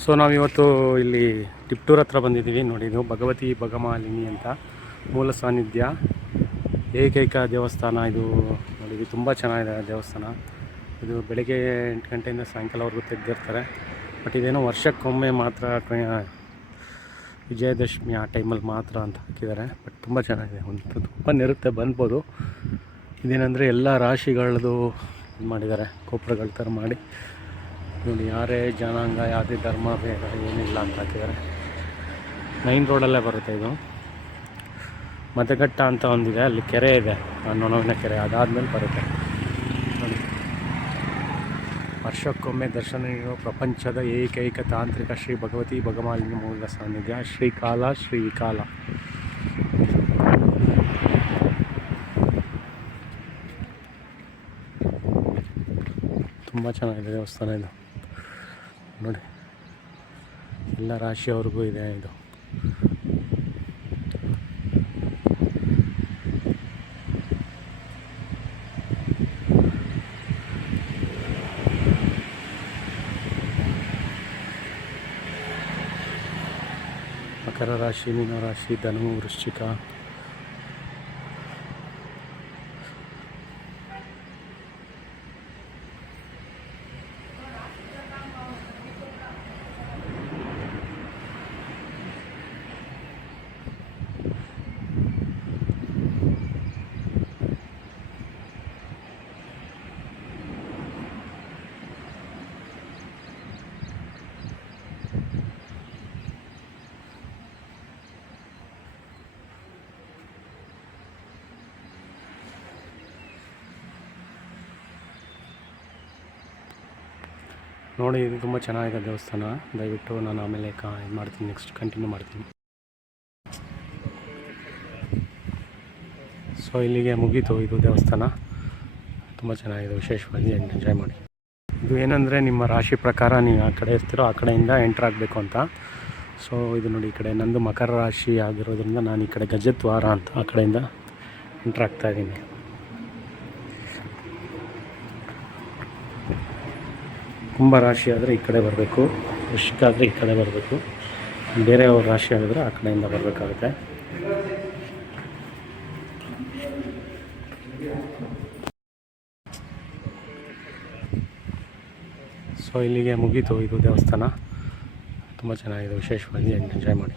So ನಾವಿವತ್ತು ಇಲ್ಲಿ ಟಿಪ್ಟೂರ್ ಹತ್ರ ಬಂದಿದ್ದೀವಿ. ನೋಡಿ, ಇದು ಭಗವತಿ ಭಗಮಾಲಿನಿ ಅಂತ ಮೂಲ ಸಾನ್ನಿಧ್ಯ ಏಕೈಕ ದೇವಸ್ಥಾನ. ಇದು ನೋಡಿ, ಇದು ತುಂಬ ಚೆನ್ನಾಗಿದೆ ದೇವಸ್ಥಾನ. ಇದು ಬೆಳಗ್ಗೆ 8 ಗಂಟೆಯಿಂದ ಸಾಯಂಕಾಲವರೆಗೂ ತೆಗೆದಿರ್ತಾರೆ. ಬಟ್ ಇದೇನೋ ವರ್ಷಕ್ಕೊಮ್ಮೆ ಮಾತ್ರ, ವಿಜಯದಶಮಿ ಆ ಟೈಮಲ್ಲಿ ಮಾತ್ರ ಅಂತ ಹಾಕಿದ್ದಾರೆ. ಬಟ್ ತುಂಬ ಚೆನ್ನಾಗಿದೆ, ಒಂದು ಓಪನ್ ಇರುತ್ತೆ, ಬಂದ್ಬೋದು. ಇದೇನೆಂದರೆ ಎಲ್ಲ ರಾಶಿಗಳದ್ದು ಇದು ಮಾಡಿದ್ದಾರೆ, ಗೋಪುರಗಳ ಥರ ಮಾಡಿ. ನೋಡಿ, ಯಾರೇ ಜನಾಂಗ, ಯಾವುದೇ ಧರ್ಮ ಭೇದ ಏನಿಲ್ಲ ಅಂತ ಹಾಕಿದ್ದಾರೆ. ಮೈನ್ ರೋಡಲ್ಲೇ ಬರುತ್ತೆ ಇದು. ಮತಘಟ್ಟ ಅಂತ ಒಂದಿದೆ, ಅಲ್ಲಿ ಕೆರೆ ಇದೆ, ನೊಣವಿನ ಕೆರೆ. ಅದಾದಮೇಲೆ ಬರುತ್ತೆ ನೋಡಿ. ವರ್ಷಕ್ಕೊಮ್ಮೆ ದರ್ಶನ ನೀಡುವ ಪ್ರಪಂಚದ ಏಕೈಕ ತಾಂತ್ರಿಕ ಶ್ರೀ ಭಗವತಿ ಭಗಮಾಲಿನಿ ಮೂಲ ಸಾನ್ನಿಧ್ಯ ಶ್ರೀಕಾಲ ಶ್ರೀ ವಿಕಾಲ. ತುಂಬ ಚೆನ್ನಾಗಿದೆ ದೇವಸ್ಥಾನ ಇದು. ನೋಡಿ, ಎಲ್ಲ ರಾಶಿಯವ್ರಿಗೂ ಇದೆ ಇದು. ಮಕರ ರಾಶಿ, ಮೀನರಾಶಿ, ಧನು, ವೃಶ್ಚಿಕ, ನೋಡಿ, ಇದು ತುಂಬ ಚೆನ್ನಾಗಿದೆ ದೇವಸ್ಥಾನ. ದಯವಿಟ್ಟು ನಾನು ಆಮೇಲೆ ಇದು ಮಾಡ್ತೀನಿ, ನೆಕ್ಸ್ಟ್ ಕಂಟಿನ್ಯೂ ಮಾಡ್ತೀನಿ. ಸೊ ಇಲ್ಲಿಗೆ ಮುಗೀತು ಇದು ದೇವಸ್ಥಾನ. ತುಂಬ ಚೆನ್ನಾಗಿದೆ, ವಿಶೇಷವಾಗಿ ಎಂಜಾಯ್ ಮಾಡಿ. ಇದು ಏನಂದರೆ, ನಿಮ್ಮ ರಾಶಿ ಪ್ರಕಾರ ನೀವು ಆ ಕಡೆ ಇರ್ತೀರೋ ಆ ಕಡೆಯಿಂದ ಎಂಟ್ರ್ ಆಗಬೇಕು ಅಂತ. ಸೊ ಇದು ನೋಡಿ, ಈ ಕಡೆ ನಂದು ಮಕರ ರಾಶಿ ಆಗಿರೋದ್ರಿಂದ ನಾನು ಈ ಕಡೆ ಗಜದ್ವಾರ ಅಂತ ಆ ಕಡೆಯಿಂದ ಎಂಟ್ರ್ ಆಗ್ತಾಯಿದ್ದೀನಿ. ಕುಂಭ ರಾಶಿ ಆದರೆ ಈ ಕಡೆ ಬರಬೇಕು, ವೃಶ್ಚಿಕ ಆದರೆ ಈ ಕಡೆ ಬರಬೇಕು, ಬೇರೆಯವ್ರ ರಾಶಿ ಆಗಿದ್ರೆ ಆ ಕಡೆಯಿಂದ ಬರಬೇಕಾಗುತ್ತೆ. ಸೊ ಇಲ್ಲಿಗೆ ಮುಗೀತು ಇದು ದೇವಸ್ಥಾನ. ತುಂಬ ಚೆನ್ನಾಗಿದೆ, ವಿಶೇಷವಾಗಿ ಎಂಜಾಯ್ ಮಾಡಿ.